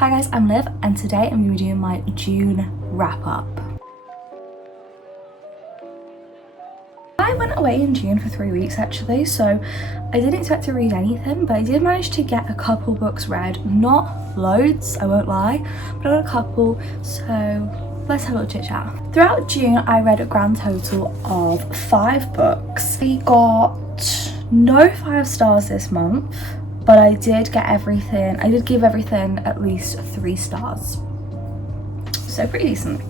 Hi guys, I'm Liv and today I'm going to be doing my June wrap up. I went away in June for 3 weeks actually, so I didn't expect to read anything, but I did manage to get a couple books read. Not loads, I won't lie, but I got a couple, so let's have a little chit chat. Throughout June I read a grand total of 5 books. I got no 5 stars this month, but I did give everything at least 3 stars. So pretty decent.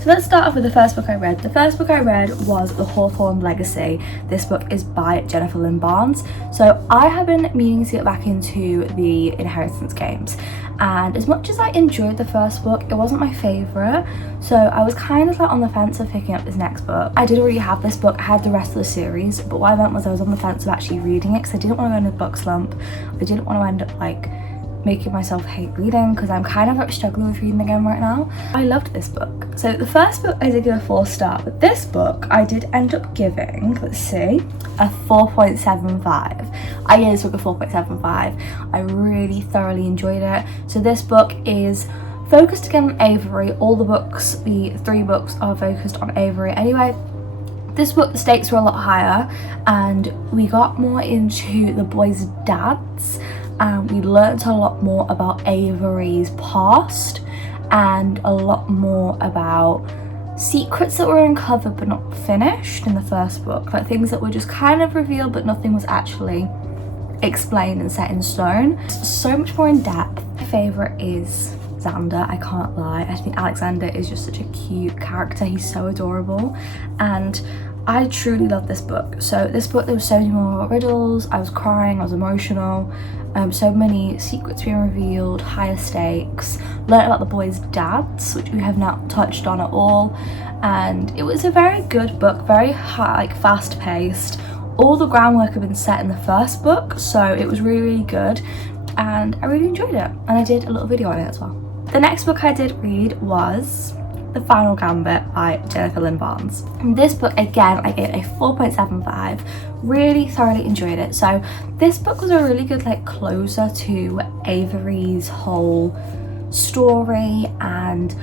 So let's start off with the first book I read. The first book I read was The Hawthorne Legacy. This book is by Jennifer Lynn Barnes. So I have been meaning to get back into the Inheritance games, and as much as I enjoyed the first book, it wasn't my favourite, so I was kind of like on the fence of picking up this next book. I did already have this book, I had the rest of the series, but what I meant was I was on the fence of actually reading it because I didn't want to go into a book slump. I didn't want to end up like making myself hate reading because I'm kind of like struggling with reading again right now. I loved this book. So the first book I did give a 4-star, but this book I did end up giving, let's see, a 4.75. I gave this book a 4.75. I really thoroughly enjoyed it. So this book is focused again on Avery. All the books, the 3 books, are focused on Avery anyway. This book, the stakes were a lot higher and we got more into the boys' dads, and we learnt a lot more about Avery's past and a lot more about secrets that were uncovered but not finished in the first book, like things that were just kind of revealed but nothing was actually explained and set in stone. So much more in depth. My favourite is Xander, I can't lie. I think Alexander is just such a cute character. He's so adorable and I truly love this book. So this book, there was so many more riddles, I was crying, I was emotional, so many secrets being revealed, higher stakes, learned about the boys' dads, which we have not touched on at all, and it was a very good book, very high, like fast paced. All the groundwork had been set in the first book, so it was really good and I really enjoyed it, and I did a little video on it as well. The next book I did read was The Final Gambit by Jennifer Lynn Barnes. And this book, again, I gave a 4.75. Really thoroughly enjoyed it. So this book was a really good like closer to Avery's whole story and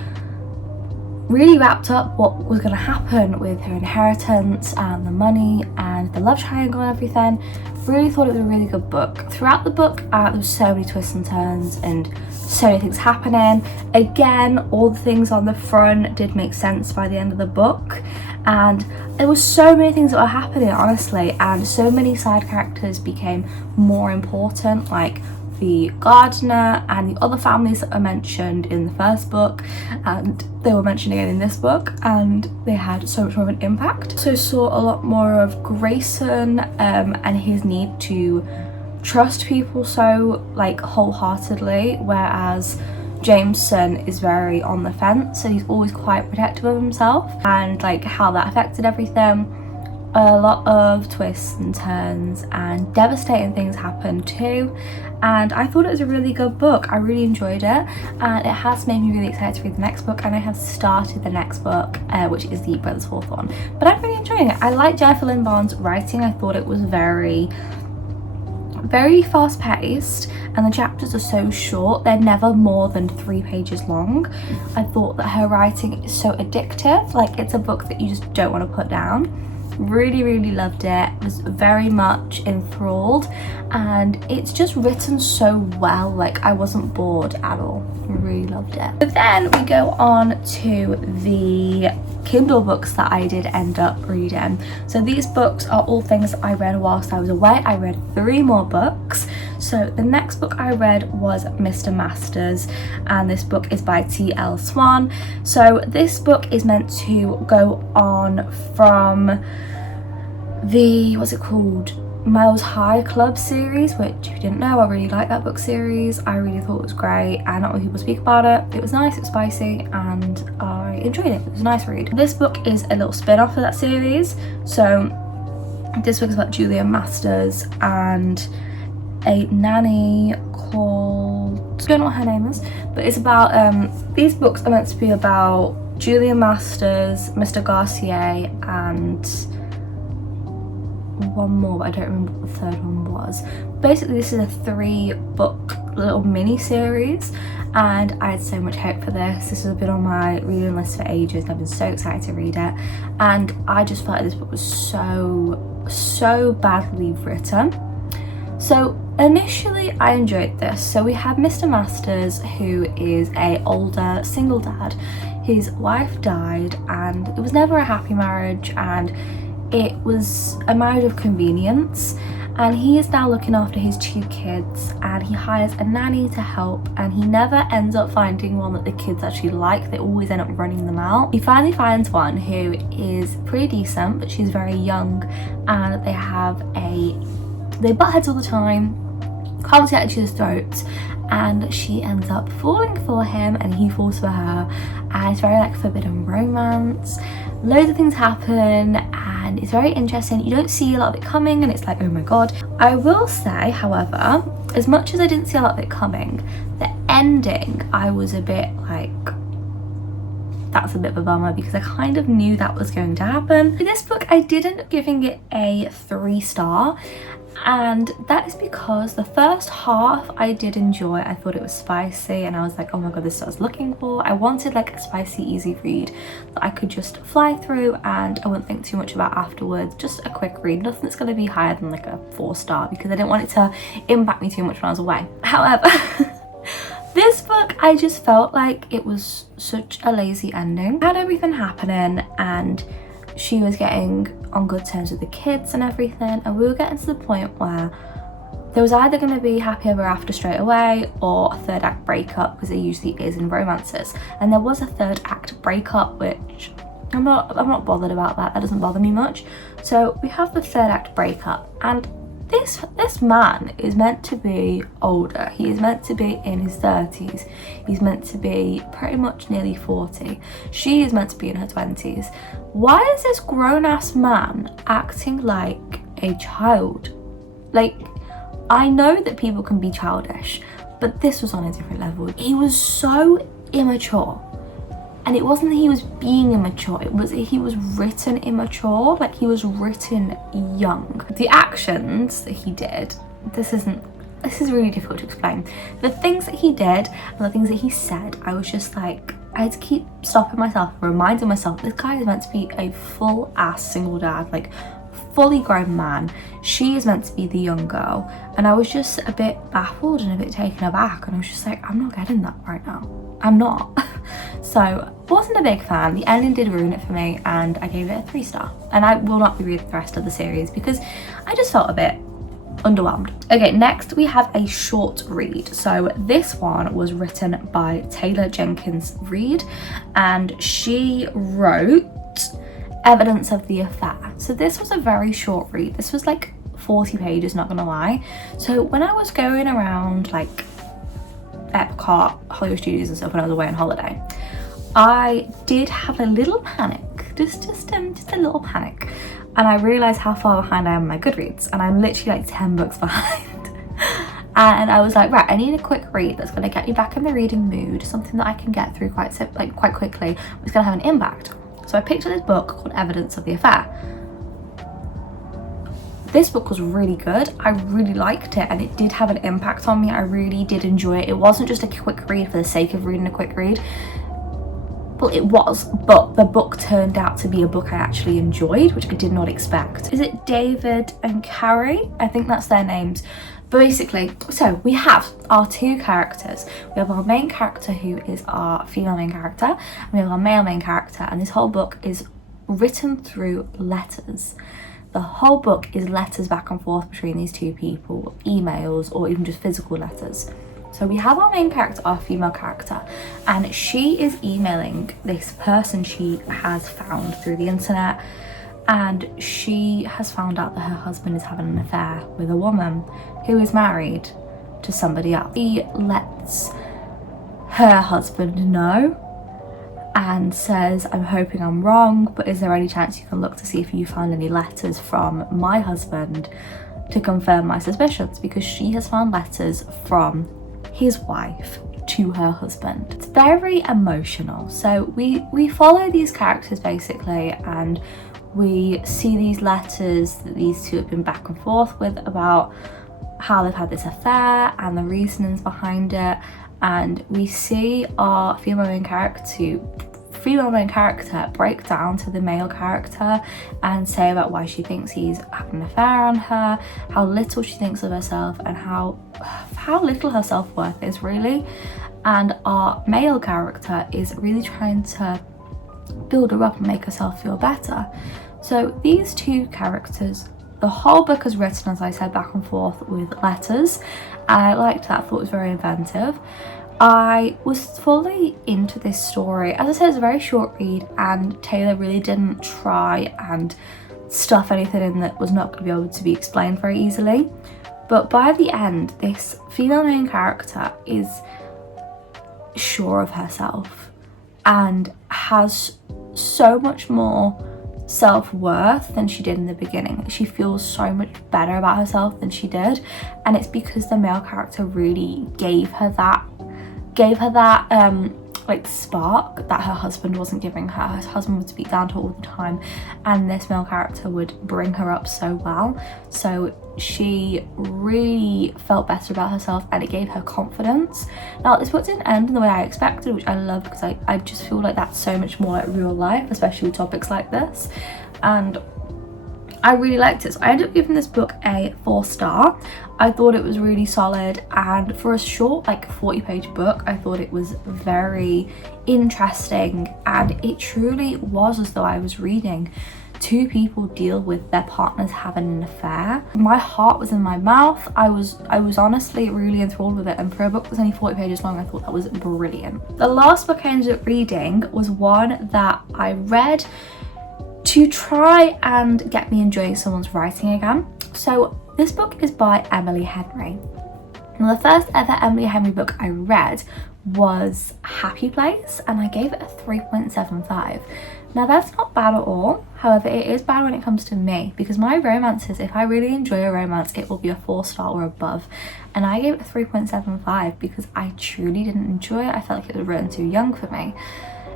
really wrapped up what was going to happen with her inheritance and the money and the love triangle and everything. Really thought it was a really good book. Throughout the book there was so many twists and turns and so many things happening. Again, all the things on the front did make sense by the end of the book, and there was so many things that were happening honestly, and so many side characters became more important, like the gardener and the other families that were mentioned in the first book, and they were mentioned again in this book, and they had so much more of an impact. So saw a lot more of Grayson and his need to trust people so like wholeheartedly, whereas Jameson is very on the fence, so he's always quite protective of himself, and like how that affected everything. A lot of twists and turns and devastating things happened too, and I thought it was a really good book. I really enjoyed it and it has made me really excited to read the next book, and I have started the next book which is The Brothers Hawthorne, but I'm really enjoying it. I like Jennifer Lynn Barnes' writing. I thought it was very fast paced and the chapters are so short, they're never more than 3 pages long. I thought that her writing is so addictive, like it's a book that you just don't want to put down. Really loved it, was very much enthralled, and it's just written so well, like I wasn't bored at all. Really loved it. But then we go on to the Kindle books that I did end up reading. So these books are all things that I read whilst I was away. I read 3 more books. So the next book I read was Mr. Masters, and this book is by T.L. Swan. So this book is meant to go on from the, what's it called, Miles High Club series, which if you didn't know, I really like that book series. I really thought it was great and not many people speak about it. It was nice, it was spicy, and I enjoyed it. It was a nice read. This book is a little spin-off of that series. So this book is about Julia Masters and a nanny called, I don't know what her name is, but it's about these books are meant to be about Julia Masters, Mr. Garcier, and one more, but I don't remember what the third one was. Basically, this is a 3-book little mini series, and I had so much hope for this. This has been on my reading list for ages and I've been so excited to read it, and I just felt like this book was so badly written. So initially I enjoyed this. So we have Mr. Masters, who is a older single dad. His wife died and it was never a happy marriage, and it was a marriage of convenience, and he is now looking after his 2 kids, and he hires a nanny to help, and he never ends up finding one that the kids actually like. They always end up running them out. He finally finds one who is pretty decent, but she's very young, and they butt heads all the time, can't get each other's throats, and she ends up falling for him and he falls for her, and it's very like forbidden romance. Loads of things happen and it's very interesting. You don't see a lot of it coming and it's like, oh my god. I will say, however, as much as I didn't see a lot of it coming, the ending I was a bit like, that's a bit of a bummer, because I kind of knew that was going to happen. For this book I did end up giving it a 3-star, and that is because the first half I did enjoy. I thought it was spicy and I was like, oh my god, this is what I was looking for. I wanted like a spicy, easy read that I could just fly through and I wouldn't think too much about afterwards. Just a quick read, nothing that's going to be higher than like a 4-star, because I didn't want it to impact me too much when I was away. However, this book, I just felt like it was such a lazy ending. It had everything happening and she was getting on good terms with the kids and everything, and we were getting to the point where there was either going to be happy ever after straight away or a 3rd act breakup, because there usually is in romances, and there was a 3rd act breakup, which I'm not bothered about. That doesn't bother me much. So we have the 3rd act breakup, and this man is meant to be older. He is meant to be in his 30s. He's meant to be pretty much nearly 40. She is meant to be in her 20s. Why is this grown-ass man acting like a child? Like, I know that people can be childish, but this was on a different level. He was so immature. And it wasn't that he was being immature, it was that he was written immature, like he was written young. The actions that he did, this is really difficult to explain. The things that he did and the things that he said, I was just like, I had to keep stopping myself, reminding myself, this guy is meant to be a full ass single dad, like fully grown man. She is meant to be the young girl, and I was just a bit baffled and a bit taken aback, and I was just like, I'm not getting that right now. I'm not. So wasn't a big fan. The ending did ruin it for me, and I gave it a 3-star, and I will not be reading the rest of the series because I just felt a bit underwhelmed. Okay, next we have a short read. So this one was written by Taylor Jenkins Reid, and she wrote Evidence of the Affair. So this was a very short read. This was like 40 pages, not gonna lie. So when I was going around like Epcot, Hollywood Studios and stuff when I was away on holiday, I did have a little panic, just a little panic, and I realised how far behind I am on my Goodreads, and I'm literally like 10 books behind. And I was like, right, I need a quick read that's going to get me back in the reading mood, something that I can get through quite quickly, it's going to have an impact. So I picked up this book called Evidence of the Affair. This book was really good. I really liked it, and it did have an impact on me. I really did enjoy it. It wasn't just a quick read for the sake of reading a quick read. Well, it was, but the book turned out to be a book I actually enjoyed, which I did not expect. Is it David and Carrie? I think that's their names. But basically, so we have our 2 characters. We have our main character, who is our female main character, and we have our male main character, and this whole book is written through letters. The whole book is letters back and forth between these 2 people, emails, or even just physical letters. So we have our main character, our female character, and she is emailing this person she has found through the internet, and she has found out that her husband is having an affair with a woman who is married to somebody else. She lets her husband know and says, I'm hoping I'm wrong, but is there any chance you can look to see if you found any letters from my husband to confirm my suspicions, because she has found letters from his wife to her husband. It's very emotional. So we follow these characters basically, and we see these letters that these 2 have been back and forth with about how they've had this affair and the reasonings behind it, and we see our female main character break down to the male character and say about why she thinks he's had an affair on her, how little she thinks of herself, and how little her self-worth is really. And our male character is really trying to build her up and make herself feel better. So these two characters, the whole book is written, as I said, back and forth with letters, and I liked that. I thought it was very inventive. I was fully into this story. As I said, it's a very short read, and Taylor really didn't try and stuff anything in that was not going to be able to be explained very easily. But by the end, this female main character is sure of herself and has so much more self-worth than she did in the beginning. She feels so much better about herself than she did, and it's because the male character really gave her that like spark that her husband wasn't giving her. Her husband would speak down to her all the time, and this male character would bring her up so well. So she really felt better about herself, and it gave her confidence. Now, this book didn't end in the way I expected, which I love, because I just feel like that's so much more like real life, especially with topics like this, and I really liked it. So I ended up giving this book a 4-star. I thought it was really solid, and for a short, like 40-page book, I thought it was very interesting, and it truly was as though I was reading two people deal with their partners having an affair. My heart was in my mouth. I was honestly really enthralled with it, and for a book that's only 40 pages long, I thought that was brilliant. The last book I ended up reading was one that I read to try and get me enjoying someone's writing again. So this book is by Emily Henry. Now, the first ever Emily Henry book I read was Happy Place, and I gave it a 3.75. Now, that's not bad at all. However, it is bad when it comes to me, because my romances, if I really enjoy a romance, it will be a 4-star or above, and I gave it a 3.75 because I truly didn't enjoy it. I felt like it was written too young for me.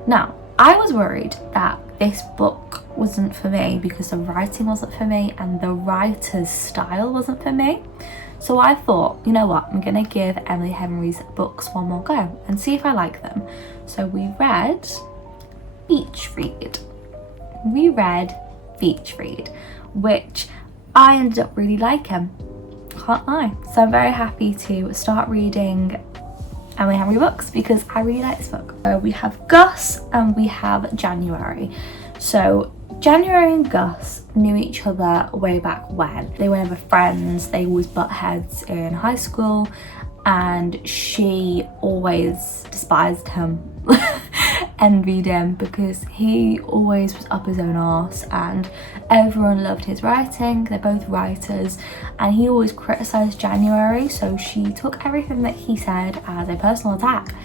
Now, I was worried that this book wasn't for me because the writing wasn't for me and the writer's style wasn't for me. So I thought, you know what, I'm gonna give Emily Henry's books one more go and see if I like them. So we read Beach Read, which I ended up really liking, can't lie. So I'm very happy to start reading Emily Henry books because I really like this book. We have Gus and we have January. So January and Gus knew each other way back when. They were never friends, they always butt heads in high school, and she always despised him, envied him, because he always was up his own arse and everyone loved his writing. They're both writers, and he always criticised January, so she took everything that he said as a personal attack,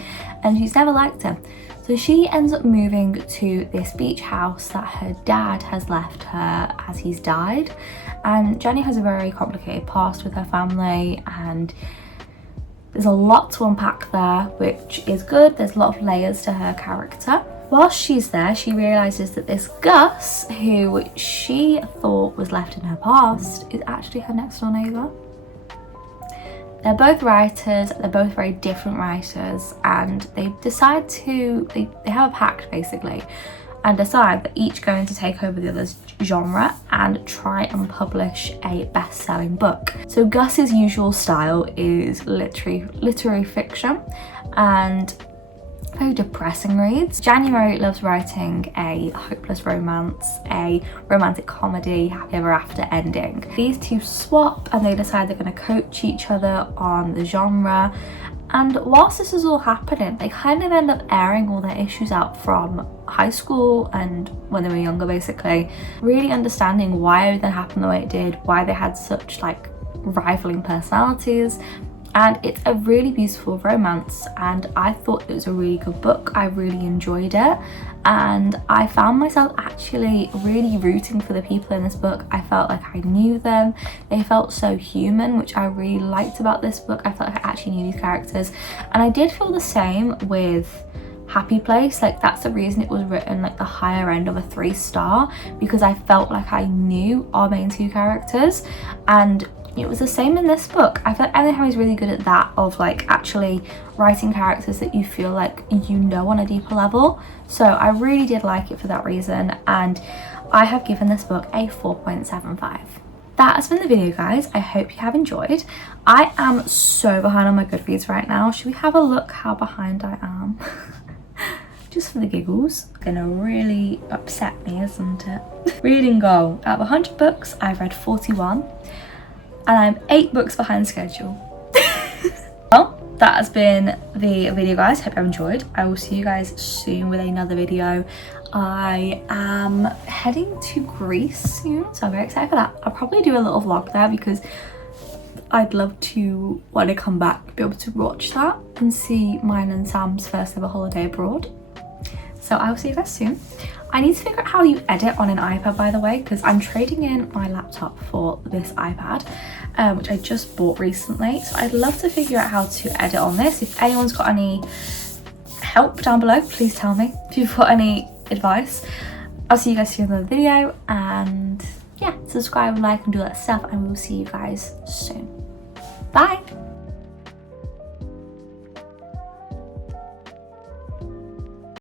and she's never liked him. So she ends up moving to this beach house that her dad has left her as he's died, and Jenny has a very complicated past with her family, and there's a lot to unpack there, which is good. There's a lot of layers to her character. While she's there, she realises that this Gus, who she thought was left in her past, is actually her next door neighbour. They're both writers, they're both very different writers, and they decide to, they have a pact basically, and decide that each going to take over the other's genre and try and publish a best-selling book. So Gus's usual style is literary fiction and very depressing reads. January loves writing a hopeless romance, a romantic comedy, happy ever after ending. These two swap and they decide they're going to coach each other on the genre. And whilst this is all happening, they kind of end up airing all their issues out from high school and when they were younger basically, really understanding why everything happened the way it did, why they had such like rivaling personalities. And it's a really beautiful romance, and I thought it was a really good book. I really enjoyed it, and I found myself actually really rooting for the people in this book. I felt like I knew them. They felt so human, which I really liked about this book. I felt like I actually knew these characters, and I did feel the same with Happy Place. Like, that's the reason it was written like the higher end of a 3-star, because I felt like I knew our main two characters, and it was the same in this book. I feel like Emily Henry's really good at that, of like actually writing characters that you feel like you know on a deeper level. So I really did like it for that reason, and I have given this book a 4.75. That has been the video, guys. I hope you have enjoyed. I am so behind on my Goodreads right now. Should we have a look how behind I am? Just for the giggles. Gonna really upset me, isn't it? Reading goal. Out of 100 books, I've read 41. And I'm 8 books behind schedule. Well, that has been the video, guys. Hope you have enjoyed. I will see you guys soon with another video. I am heading to Greece soon, so I'm very excited for that. I'll probably do a little vlog there because I'd love to, when I come back, be able to watch that and see mine and Sam's first ever holiday abroad. So I will see you guys soon. I need to figure out how you edit on an iPad, by the way, because I'm trading in my laptop for this iPad, which I just bought recently. So I'd love to figure out how to edit on this. If anyone's got any help down below, please tell me. If you've got any advice. I'll see you guys soon in another video, and yeah, subscribe, like, and do that stuff, and we'll see you guys soon. Bye.